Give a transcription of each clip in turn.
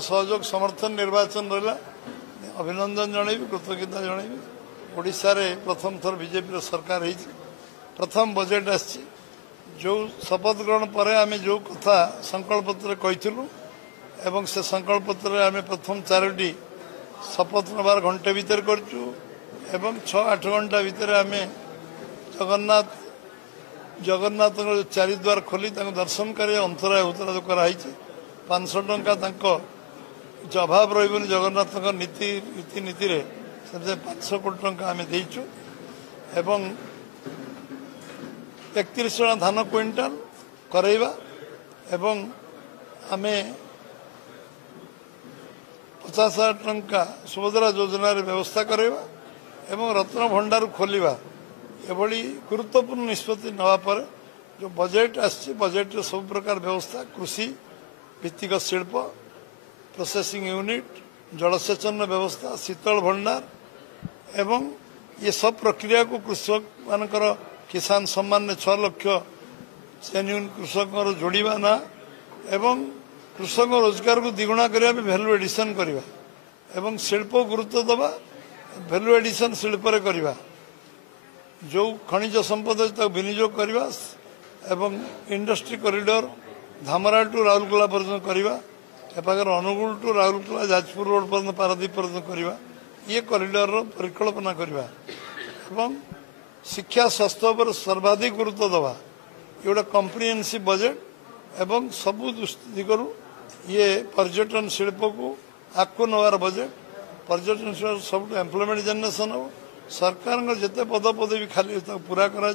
सहयोग समर्थन निर्वाचन रहा अभिनंदन जनइबी कृतज्ञता जनइबी ओडिशा रे प्रथम थर बीजेपी सरकार है प्रथम बजेट आसी जो शपथ ग्रहण पर आम जो कथा संकल्प पत्र कहीलु एवं से संकल्प पत्र आम प्रथम 4टी शपथ नबार घंटे भीतर करचु एवं 6-8 घंटा भीतर आम जगन्नाथ चारिद्वार खोली दर्शन कर अंतराय होता जो कराई 500 टंका जो अभाव रही जगन्नाथ नीति रीतिनीति 500 कोटी टंका आम देचु एवं 31 जन धान क्विंटाल करैबा एवं आमे 50,000 टंका सुभद्रा योजना व्यवस्था करैबा एवं रत्न भंडार खोलिबा एभली गुरुत्वपूर्ण निष्पत्ति नवा पर जो बजेट आसी बजेट सब प्रकार व्यवस्था कृषि भित्तिक शिल्प प्रोसेसिंग यूनिट जलसेचन व्यवस्था शीतल भंडार एवं ये सब प्रक्रिया को कृषक मानकर किसान सम्मान ने 6 लाख जेन्युइन कृषक जोड़वा ना एवं कृषक रोजगार को द्विगुणा करने में वैल्यू एडिशन करवा एवं शिल्प गुरुत्व दबा वैल्यू एडिशन शिल्प करवा जो खनिज संपद विनियोग करवा एवं industry corridor Dhamra to Rourkela पर्यटन करवा एपाखर अनुगुल टू राउरकेला जाजपुर रोड पर्यटन पारादीप पर्यटन करवा ये कॉरिडोर परिकल्पना करवा एवं शिक्षा स्वास्थ्य पर सर्वाधिक गुरुत्व दबा ये गोटे कम्प्रिहेन्सिव बजेट एवं सबु दिगु ये पर्यटन शिल्प को आगू नवार बजेट पर्यटन शिल्प सब एम्प्लॉयमेंट जनरेशन हो सरकार जिते पदपदवी खाली पूरा करा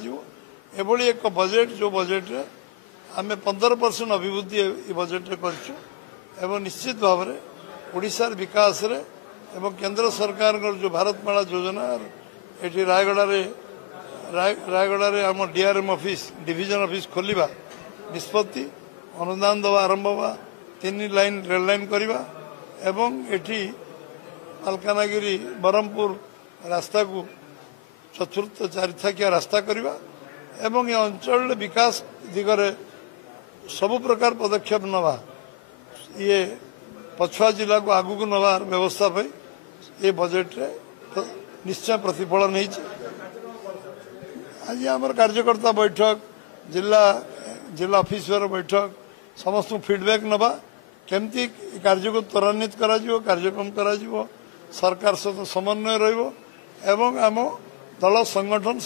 एभली एक बजेट जो बजेट रे आम 15% अभिवृद्धि बजेट रे करछु एवं निश्चित भाव में ओडिशार विकास रे एवं केंद्र सरकार जो भारतमाला योजना ये रायगड़ा रे आम डीआरएम ऑफिस डिविजन ऑफिस खोलिबा निष्पत्ति अनुदान दवा आरंभ हुआ 3 लाइन रेल लाइन करवा एवं एठी मालकानगिरी बरहमपुर रास्ता को चतुर्थ 4 थाकिया रास्ता करवा एवं ये अंचल विकास दिगरे सबु प्रकार पदक्षेप नवा ये पछुआ जिला को आगू को नवा व्यवस्था पे ये बजेट रे निश्चय प्रतिफलन नहीं। आज आम कार्यकर्ता बैठक जिला ऑफिसर बैठक समस्त फीडबैक नवा केमती कार्य को त्वरान्वित करा कार्यक्रम करा सरकार सहित समन्वय रहिबो एवं आम दल संगठन